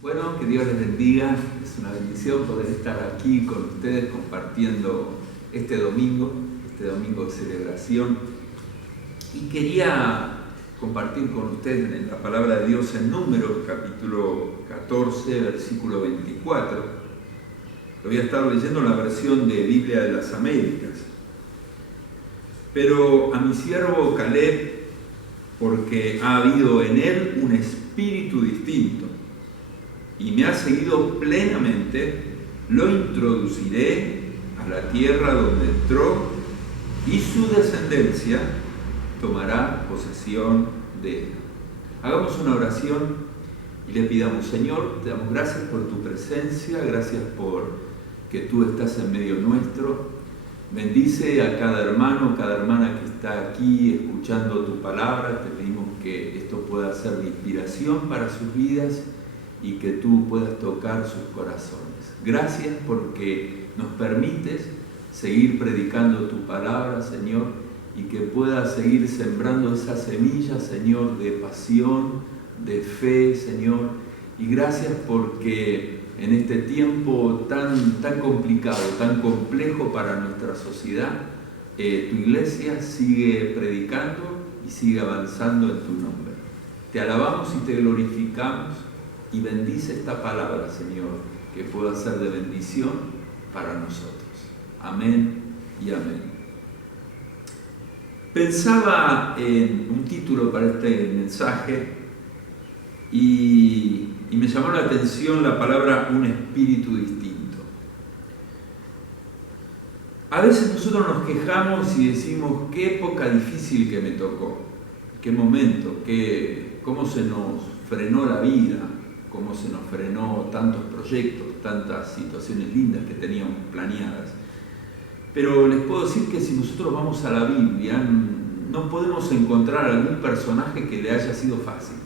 Bueno, que Dios les bendiga. Es una bendición poder estar aquí con ustedes compartiendo este domingo de celebración. Y quería compartir con ustedes en la palabra de Dios en Números, capítulo 14, versículo 24. Lo voy a estar leyendo en la versión de Biblia de las Américas. Pero a mi siervo Caleb, porque ha habido en él un espíritu distinto, y me ha seguido plenamente, lo introduciré a la tierra donde entró, y su descendencia tomará posesión de él. Hagamos una oración y le pidamos: Señor, te damos gracias por tu presencia, gracias por que tú estás en medio nuestro. Bendice a cada hermano, cada hermana que está aquí escuchando tu palabra. Te pedimos que esto pueda ser de inspiración para sus vidas y que tú puedas tocar sus corazones. Gracias porque nos permites seguir predicando tu palabra, Señor, y que puedas seguir sembrando esas semillas, Señor, de pasión, de fe, Señor. Y gracias porque en este tiempo tan complicado, tan complejo para nuestra sociedad, tu iglesia sigue predicando y sigue avanzando en tu nombre. Te alabamos y te glorificamos. Y bendice esta palabra, Señor, que pueda ser de bendición para nosotros. Amén y amén. Pensaba en un título para este mensaje y me llamó la atención la palabra un espíritu distinto. A veces nosotros nos quejamos y decimos: qué época difícil que me tocó, qué momento, cómo se nos frenó la vida, cómo se nos frenó tantos proyectos, tantas situaciones lindas que teníamos planeadas. Pero les puedo decir que si nosotros vamos a la Biblia, no podemos encontrar algún personaje que le haya sido fácil.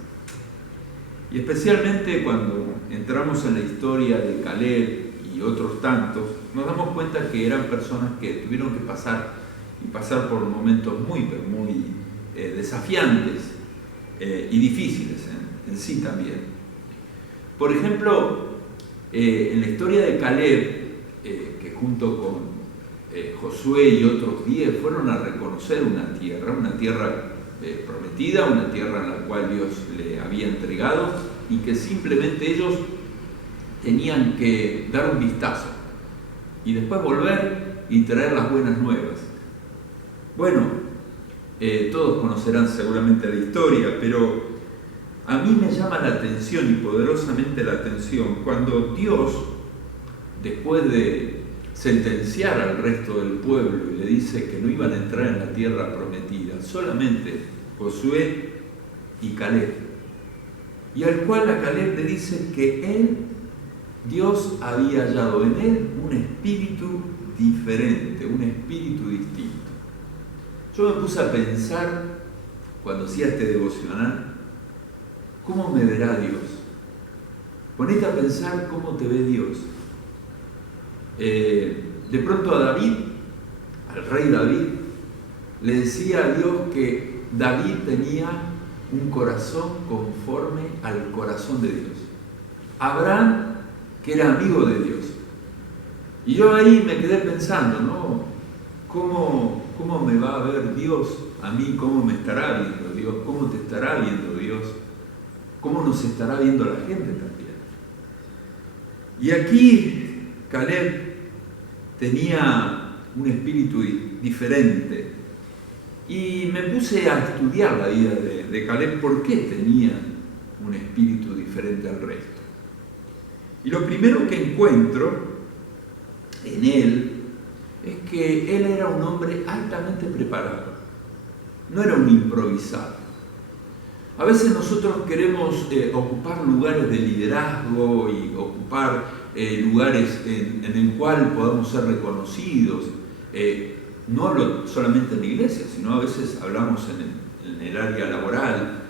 Y especialmente cuando entramos en la historia de Caleb y otros tantos, nos damos cuenta que eran personas que tuvieron que pasar por momentos muy desafiantes y difíciles en sí también. Por ejemplo, en la historia de Caleb, que junto con Josué y otros 10 fueron a reconocer una tierra prometida, una tierra en la cual Dios le había entregado y que simplemente ellos tenían que dar un vistazo y después volver y traer las buenas nuevas. Bueno, todos conocerán seguramente la historia, pero a mí me llama la atención y poderosamente la atención cuando Dios, después de sentenciar al resto del pueblo y le dice que no iban a entrar en la tierra prometida, solamente Josué y Caleb, y al cual a Caleb le dice que Dios había hallado en él un espíritu diferente, un espíritu distinto. Yo me puse a pensar, cuando hacía este devocional, ¿cómo me verá Dios? Ponete a pensar cómo te ve Dios. De pronto a David, al rey David, le decía a Dios que David tenía un corazón conforme al corazón de Dios. Abraham, que era amigo de Dios. Y yo ahí me quedé pensando, ¿no? ¿Cómo me va a ver Dios a mí? ¿Cómo me estará viendo Dios? ¿Cómo te estará viendo Dios? ¿Cómo nos estará viendo la gente también? Y aquí Caleb tenía un espíritu diferente. Y me puse a estudiar la vida de Caleb, por qué tenía un espíritu diferente al resto. Y lo primero que encuentro en él es que él era un hombre altamente preparado. No era un improvisado. A veces nosotros queremos ocupar lugares de liderazgo y ocupar lugares en el cual podamos ser reconocidos. No hablo solamente en la iglesia, sino a veces hablamos en el área laboral.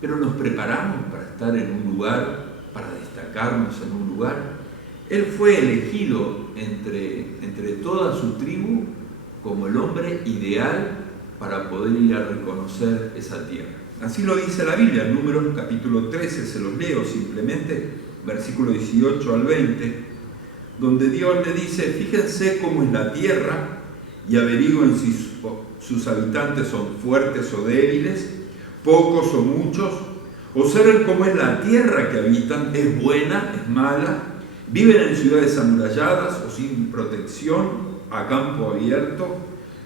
Pero nos preparamos para estar en un lugar, para destacarnos en un lugar. Él fue elegido entre toda su tribu como el hombre ideal para poder ir a reconocer esa tierra. Así lo dice la Biblia, en Números capítulo 13, se los leo simplemente, versículo 18 al 20, donde Dios le dice: fíjense cómo es la tierra y averigüen si sus habitantes son fuertes o débiles, pocos o muchos. Observen cómo es la tierra que habitan, es buena, es mala, viven en ciudades amuralladas o sin protección, a campo abierto,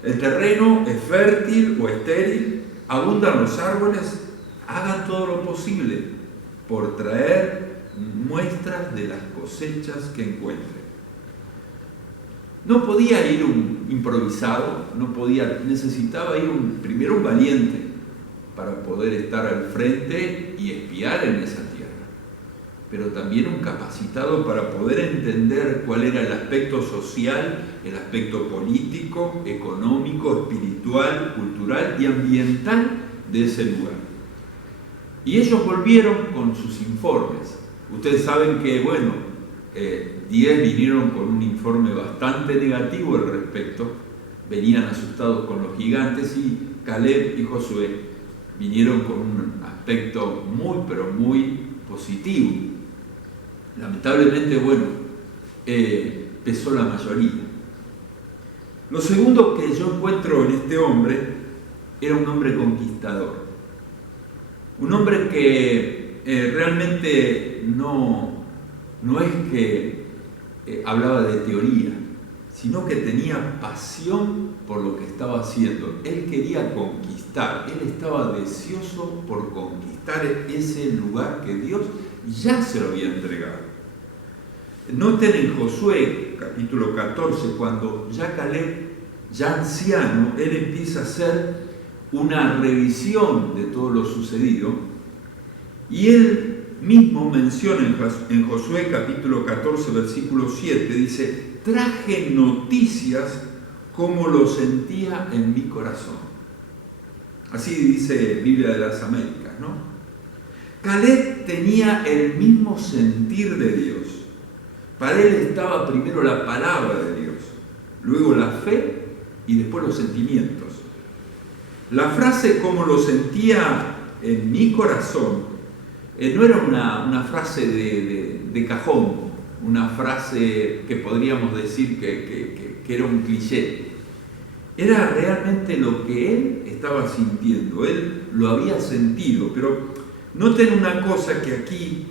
el terreno es fértil o estéril, abundan los árboles. Hagan todo lo posible por traer muestras de las cosechas que encuentren. No podía ir un improvisado, necesitaba ir primero un valiente para poder estar al frente y espiar en esa tierra, pero también un capacitado para poder entender cuál era el aspecto social, el aspecto político, económico, espiritual, cultural y ambiental de ese lugar. Y ellos volvieron con sus informes. Ustedes saben que, 10 vinieron con un informe bastante negativo al respecto, venían asustados con los gigantes, y Caleb y Josué vinieron con un aspecto muy, pero muy positivo. Lamentablemente, pesó la mayoría. Lo segundo que yo encuentro en este hombre era un hombre conquistador. Un hombre que realmente no es que hablaba de teoría, sino que tenía pasión por lo que estaba haciendo. Él quería conquistar, él estaba deseoso por conquistar ese lugar que Dios ya se lo había entregado. Noten en Josué, capítulo 14, cuando ya Caleb, ya anciano, él empieza a hacer una revisión de todo lo sucedido, y él mismo menciona en Josué capítulo 14, versículo 7, dice: traje noticias como lo sentía en mi corazón. Así dice Biblia de las Américas, ¿no? Caleb tenía el mismo sentir de Dios. Para él estaba primero la palabra de Dios, luego la fe y después los sentimientos. La frase "como lo sentía en mi corazón" no era una frase de cajón, una frase que podríamos decir que era un cliché. Era realmente lo que él estaba sintiendo, él lo había sentido. Pero noten una cosa, que aquí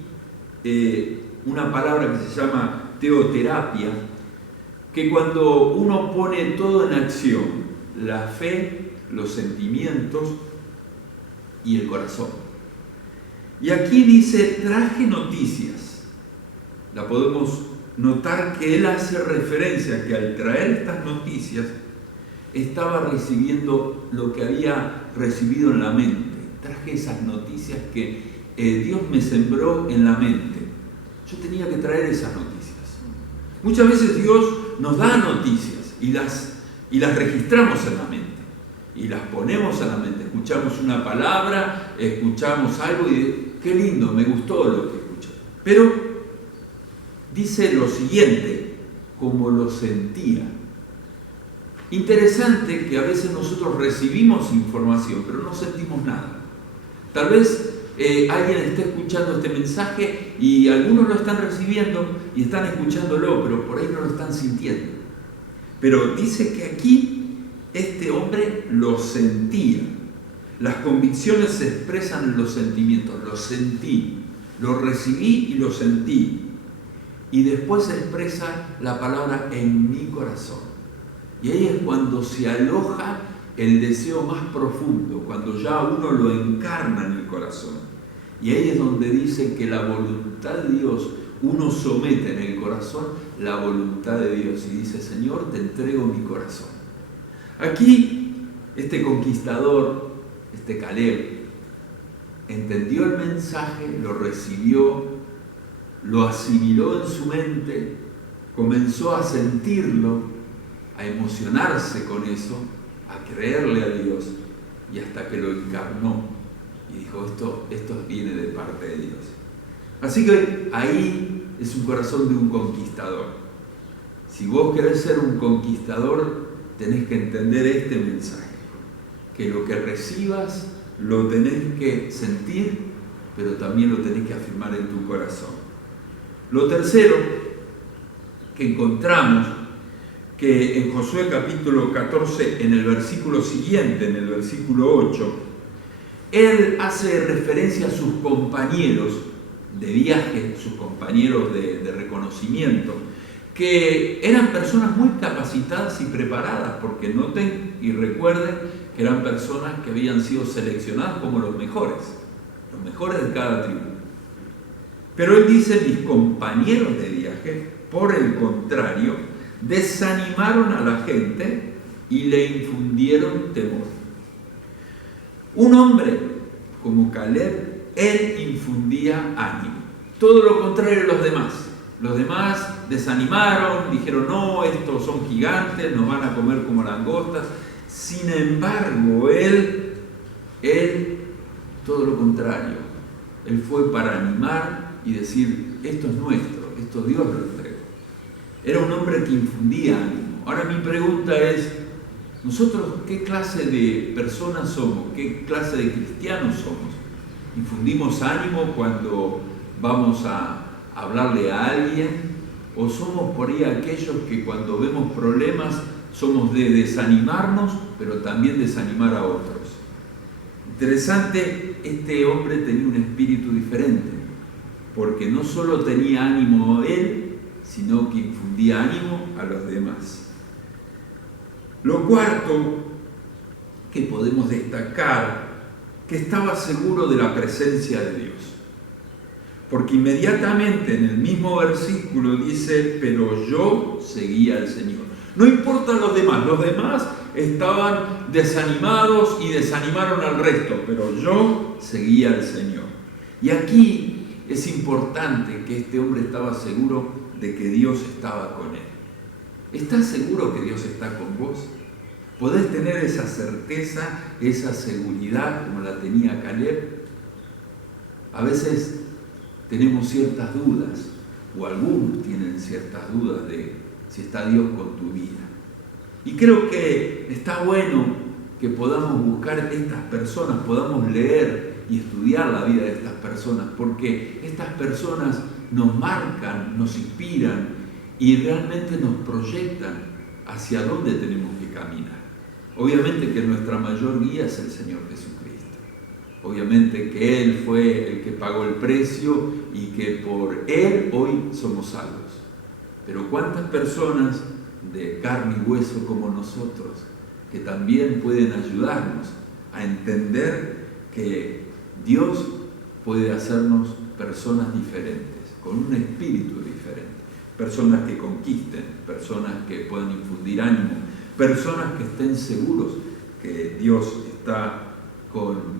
una palabra que se llama teoterapia, que cuando uno pone todo en acción, la fe, los sentimientos y el corazón. Y aquí dice: traje noticias. La podemos notar que él hace referencia a que al traer estas noticias estaba recibiendo lo que había recibido en la mente. Traje esas noticias que Dios me sembró en la mente. Yo tenía que traer esas noticias. Muchas veces Dios nos da noticias y las registramos en la mente. Y las ponemos en la mente. Escuchamos una palabra, escuchamos algo y qué lindo, me gustó lo que escuché. Pero dice lo siguiente: como lo sentía. Interesante que a veces nosotros recibimos información, pero no sentimos nada. Tal vez alguien esté escuchando este mensaje y algunos lo están recibiendo y están escuchándolo, pero por ahí no lo están sintiendo. Pero dice que aquí este hombre lo sentía. Las convicciones se expresan en los sentimientos. Lo sentí, lo recibí y lo sentí. Y después se expresa la palabra "en mi corazón". Y ahí es cuando se aloja el deseo más profundo, cuando ya uno lo encarna en el corazón. Y ahí es donde dice que la voluntad de Dios, uno somete en el corazón la voluntad de Dios y dice: Señor, te entrego mi corazón. Aquí este conquistador, este Caleb, entendió el mensaje, lo recibió, lo asimiló en su mente, comenzó a sentirlo, a emocionarse con eso, a creerle a Dios, y hasta que lo encarnó y dijo: esto viene de parte de Dios. Así que ahí es un corazón de un conquistador. Si vos querés ser un conquistador, tenés que entender este mensaje: que lo que recibas lo tenés que sentir, pero también lo tenés que afirmar en tu corazón. Lo tercero que encontramos, que en Josué capítulo 14, en el versículo siguiente, en el versículo 8, él hace referencia a sus compañeros de viaje, sus compañeros de reconocimiento, que eran personas muy capacitadas y preparadas, porque noten y recuerden que eran personas que habían sido seleccionadas como los mejores de cada tribu. Pero él dice, mis compañeros de viaje, por el contrario, desanimaron a la gente y le infundieron temor. Un hombre como Caleb, él infundía ánimo. Todo lo contrario de los demás. Los demás desanimaron, dijeron, no, estos son gigantes, nos van a comer como langostas. Sin embargo, él, todo lo contrario. Él fue para animar y decir, esto es nuestro, esto Dios lo entregó. Era un hombre que infundía ánimo. Ahora mi pregunta es, ¿nosotros qué clase de personas somos? ¿Qué clase de cristianos somos? ¿Infundimos ánimo cuando vamos a hablarle a alguien? ¿O somos por ahí aquellos que cuando vemos problemas somos de desanimarnos, pero también desanimar a otros? Interesante, este hombre tenía un espíritu diferente, porque no solo tenía ánimo él, sino que infundía ánimo a los demás. Lo cuarto que podemos destacar, que estaba seguro de la presencia de Dios. Porque inmediatamente en el mismo versículo dice, pero yo seguía al Señor. No importa los demás estaban desanimados y desanimaron al resto, pero yo seguía al Señor. Y aquí es importante que este hombre estaba seguro de que Dios estaba con él. ¿Estás seguro que Dios está con vos? ¿Podés tener esa certeza, esa seguridad como la tenía Caleb? A veces tenemos ciertas dudas, o algunos tienen ciertas dudas de si está Dios con tu vida. Y creo que está bueno que podamos buscar estas personas, podamos leer y estudiar la vida de estas personas, porque estas personas nos marcan, nos inspiran y realmente nos proyectan hacia dónde tenemos que caminar. Obviamente que nuestra mayor guía es el Señor Jesucristo. Obviamente que Él fue el que pagó el precio y que por Él hoy somos salvos. Pero ¿cuántas personas de carne y hueso como nosotros que también pueden ayudarnos a entender que Dios puede hacernos personas diferentes, con un espíritu diferente? Personas que conquisten, personas que puedan infundir ánimo, personas que estén seguros que Dios está con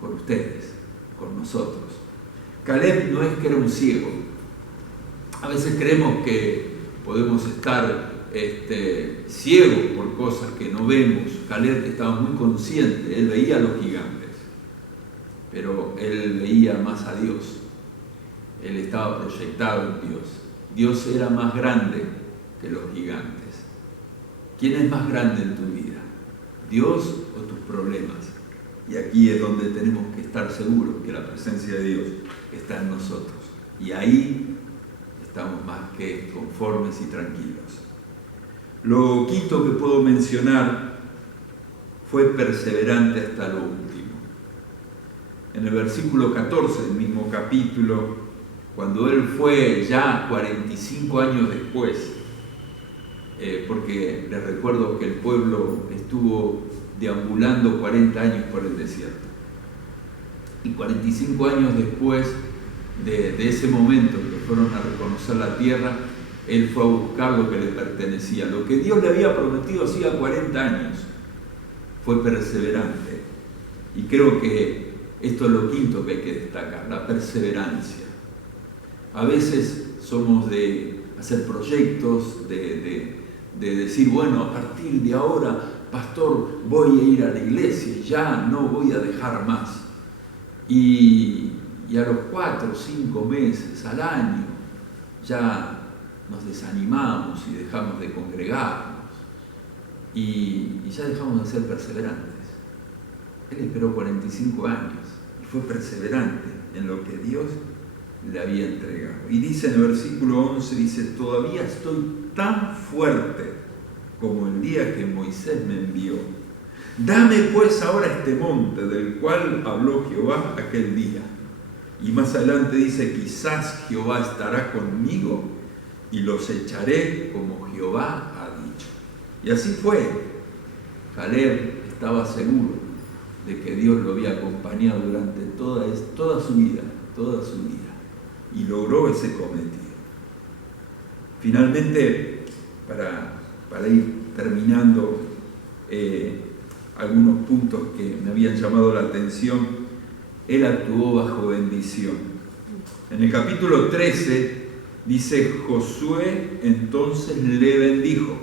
ustedes, con nosotros. Caleb no es que era un ciego. A veces creemos que podemos estar ciegos por cosas que no vemos. Caleb estaba muy consciente, él veía a los gigantes, pero él veía más a Dios. Él estaba proyectado en Dios. Dios era más grande que los gigantes. ¿Quién es más grande en tu vida? ¿Dios o tus problemas? Y aquí es donde tenemos que estar seguros que la presencia de Dios está en nosotros. Y ahí estamos más que conformes y tranquilos. Lo quinto que puedo mencionar fue perseverante hasta lo último. En el versículo 14 del mismo capítulo, cuando él fue ya 45 años después, porque les recuerdo que el pueblo estuvo deambulando 40 años por el desierto. Y 45 años después de ese momento en que fueron a reconocer la tierra, él fue a buscar lo que le pertenecía. Lo que Dios le había prometido hacía 40 años. Fue perseverante. Y creo que esto es lo quinto que hay que destacar, la perseverancia. A veces somos de hacer proyectos, de decir, bueno, a partir de ahora, pastor, voy a ir a la iglesia, ya no voy a dejar más. Y a los 4 o 5 meses, al año, ya nos desanimamos y dejamos de congregarnos y ya dejamos de ser perseverantes. Él esperó 45 años y fue perseverante en lo que Dios le había entregado. Y dice en el versículo 11, dice, todavía estoy tan fuerte como el día que Moisés me envió. Dame pues ahora este monte del cual habló Jehová aquel día. Y más adelante dice, quizás Jehová estará conmigo y los echaré como Jehová ha dicho. Y así fue. Caleb estaba seguro de que Dios lo había acompañado durante toda su vida, y logró ese cometido. Finalmente, para ir terminando, algunos puntos que me habían llamado la atención, él actuó bajo bendición. En el capítulo 13 dice, Josué entonces le bendijo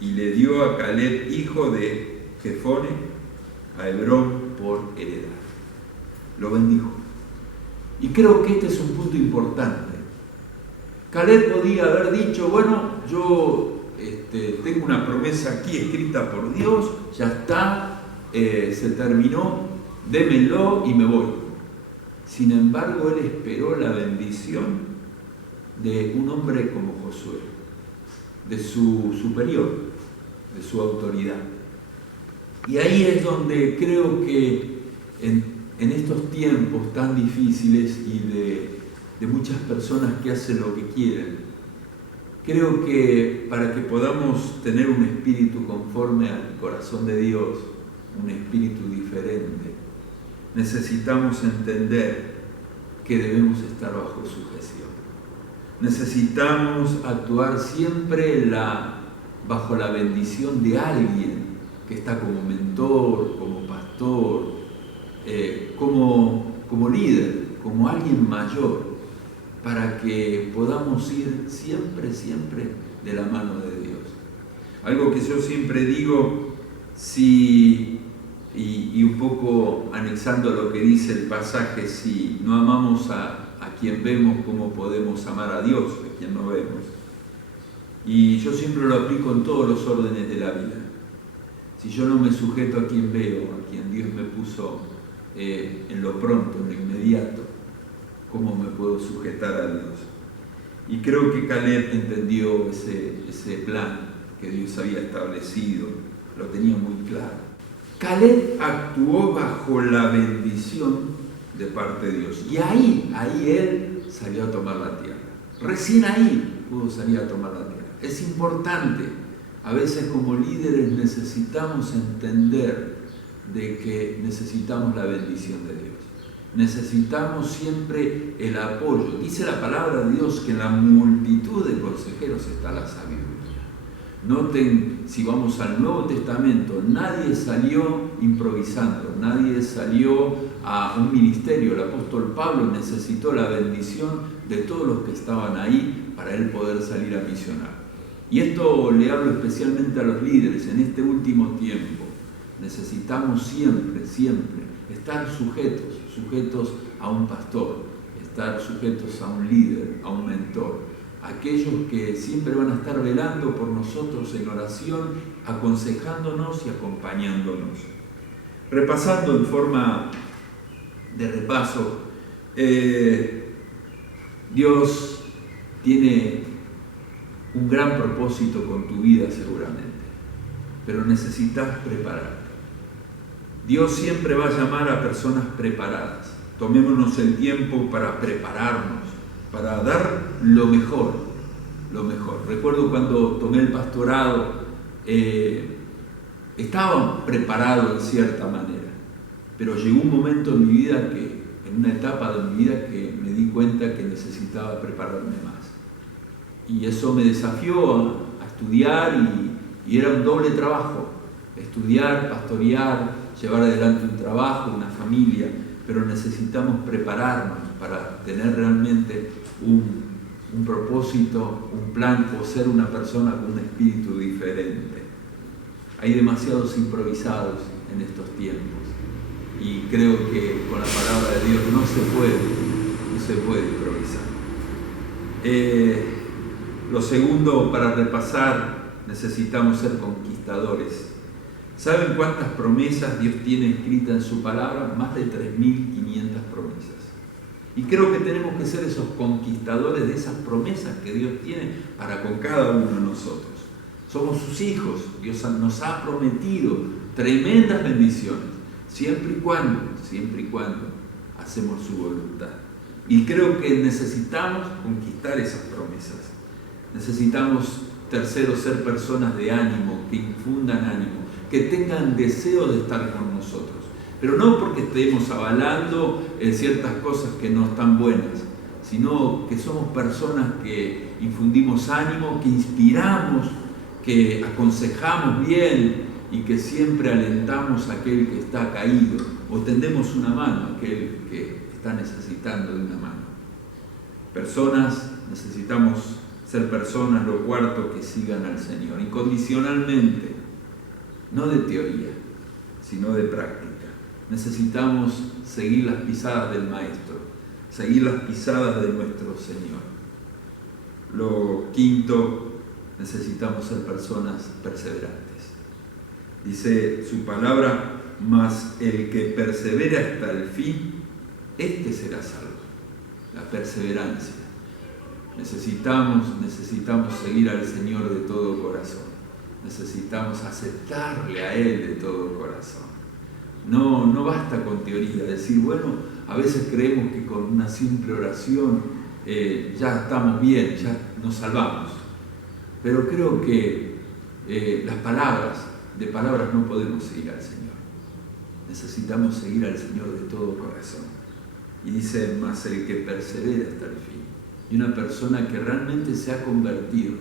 y le dio a Caleb, hijo de Jefone, a Hebrón por heredad. Lo bendijo. Y creo que este es un punto importante. Caleb podía haber dicho, bueno, yo tengo una promesa aquí escrita por Dios, ya está, se terminó, démelo y me voy. Sin embargo, él esperó la bendición de un hombre como Josué, de su superior, de su autoridad. Y ahí es donde creo que en estos tiempos tan difíciles y de muchas personas que hacen lo que quieren, creo que para que podamos tener un espíritu conforme al corazón de Dios, un espíritu diferente, necesitamos entender que debemos estar bajo sujeción. Necesitamos actuar siempre bajo la bendición de alguien que está como mentor, como pastor, como líder, como alguien mayor, para que podamos ir siempre de la mano de Dios. Algo que yo siempre digo, y un poco anexando lo que dice el pasaje, si no amamos a quien vemos, ¿cómo podemos amar a Dios, a quien no vemos? Y yo siempre lo aplico en todos los órdenes de la vida. Si yo no me sujeto a quien veo, a quien Dios me puso en lo pronto, en lo inmediato, ¿cómo me puedo sujetar a Dios? Y creo que Caleb entendió ese plan que Dios había establecido, lo tenía muy claro. Caleb actuó bajo la bendición de parte de Dios. Y ahí él salió a tomar la tierra. Recién ahí pudo salir a tomar la tierra. Es importante. A veces como líderes necesitamos entender de que necesitamos la bendición de Dios. Necesitamos siempre el apoyo. Dice la palabra de Dios que en la multitud de consejeros está la sabiduría. Noten, si vamos al Nuevo Testamento, nadie salió improvisando, nadie salió a un ministerio. El apóstol Pablo necesitó la bendición de todos los que estaban ahí para él poder salir a misionar. Y esto le hablo especialmente a los líderes en este último tiempo. Necesitamos siempre estar sujetos a un pastor, estar sujetos a un líder, a un mentor. Aquellos que siempre van a estar velando por nosotros en oración, aconsejándonos y acompañándonos. Repasando en forma de repaso, Dios tiene un gran propósito con tu vida seguramente, pero necesitas prepararte. Dios siempre va a llamar a personas preparadas. Tomémonos el tiempo para prepararnos, para dar lo mejor. Recuerdo cuando tomé el pastorado, estaba preparado en cierta manera, pero llegó un momento en mi vida en una etapa de mi vida que me di cuenta que necesitaba prepararme más. Y eso me desafió a estudiar y era un doble trabajo, estudiar, pastorear, llevar adelante un trabajo, una familia, pero necesitamos prepararnos para tener realmente un propósito, un plan, o ser una persona con un espíritu diferente. Hay demasiados improvisados en estos tiempos y creo que con la palabra de Dios no se puede improvisar. Lo segundo, para repasar, necesitamos ser conquistadores. ¿Saben cuántas promesas Dios tiene escritas en su palabra? Más de 3.500 promesas. Y creo que tenemos que ser esos conquistadores de esas promesas que Dios tiene para con cada uno de nosotros. Somos sus hijos, Dios nos ha prometido tremendas bendiciones, siempre y cuando hacemos su voluntad. Y creo que necesitamos conquistar esas promesas. Necesitamos, tercero, ser personas de ánimo, que infundan ánimo, que tengan deseo de estar con nosotros. Pero no porque estemos avalando ciertas cosas que no están buenas, sino que somos personas que infundimos ánimo, que inspiramos, que aconsejamos bien y que siempre alentamos a aquel que está caído o tendemos una mano a aquel que está necesitando de una mano. Necesitamos ser personas, lo cuarto, que sigan al Señor incondicionalmente, no de teoría, sino de práctica. Necesitamos seguir las pisadas del Maestro, seguir las pisadas de nuestro Señor. Lo quinto, necesitamos ser personas perseverantes. Dice su palabra, mas el que persevere hasta el fin, este será salvo. La perseverancia. Necesitamos seguir al Señor de todo corazón. Necesitamos aceptarle a Él de todo corazón. No basta con teoría, decir, bueno, a veces creemos que con una simple oración ya estamos bien, ya nos salvamos. Pero creo que de palabras no podemos seguir al Señor. Necesitamos seguir al Señor de todo corazón. Y dice, más el que persevera hasta el fin. Y una persona que realmente se ha convertido,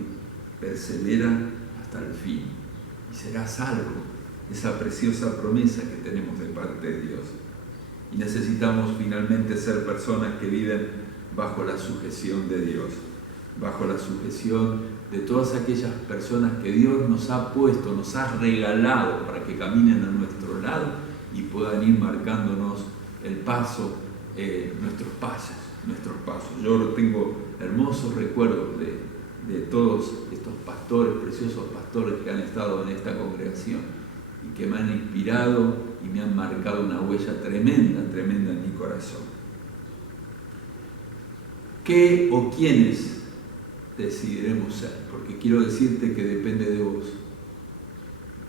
persevera hasta el fin y será salvo. Esa preciosa promesa que tenemos de parte de Dios. Y necesitamos finalmente ser personas que viven bajo la sujeción de Dios, bajo la sujeción de todas aquellas personas que Dios nos ha puesto, nos ha regalado para que caminen a nuestro lado y puedan ir marcándonos el paso, nuestros pasos. Yo tengo hermosos recuerdos de todos estos pastores, preciosos pastores que han estado en esta congregación y que me han inspirado y me han marcado una huella tremenda en mi corazón. ¿Qué o quiénes decidiremos ser? Porque quiero decirte que depende de vos.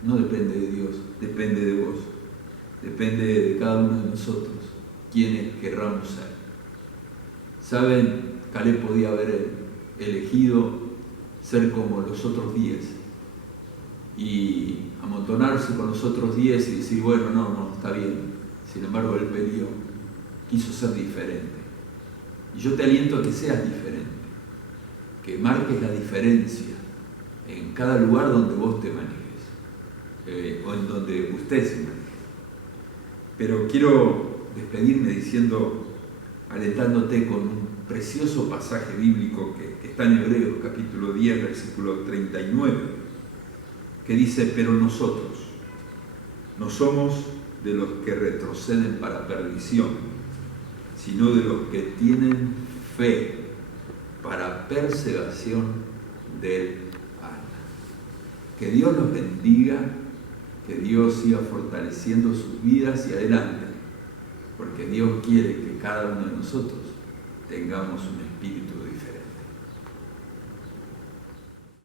No depende de Dios, depende de vos. Depende de cada uno de nosotros, quiénes querramos ser. ¿Saben? Caleb podía haber elegido ser como los otros 10 y amontonarse con los otros 10 y decir, bueno, no, está bien. Sin embargo, él quiso ser diferente. Y yo te aliento a que seas diferente, que marques la diferencia en cada lugar donde vos te manejes, o en donde usted se maneje. Pero quiero despedirme alentándote con un precioso pasaje bíblico que está en Hebreos capítulo 10, versículo 39, que dice, pero nosotros no somos de los que retroceden para perdición, sino de los que tienen fe para preservación del alma. Que Dios los bendiga, que Dios siga fortaleciendo sus vidas y adelante, porque Dios quiere que cada uno de nosotros tengamos un espíritu diferente.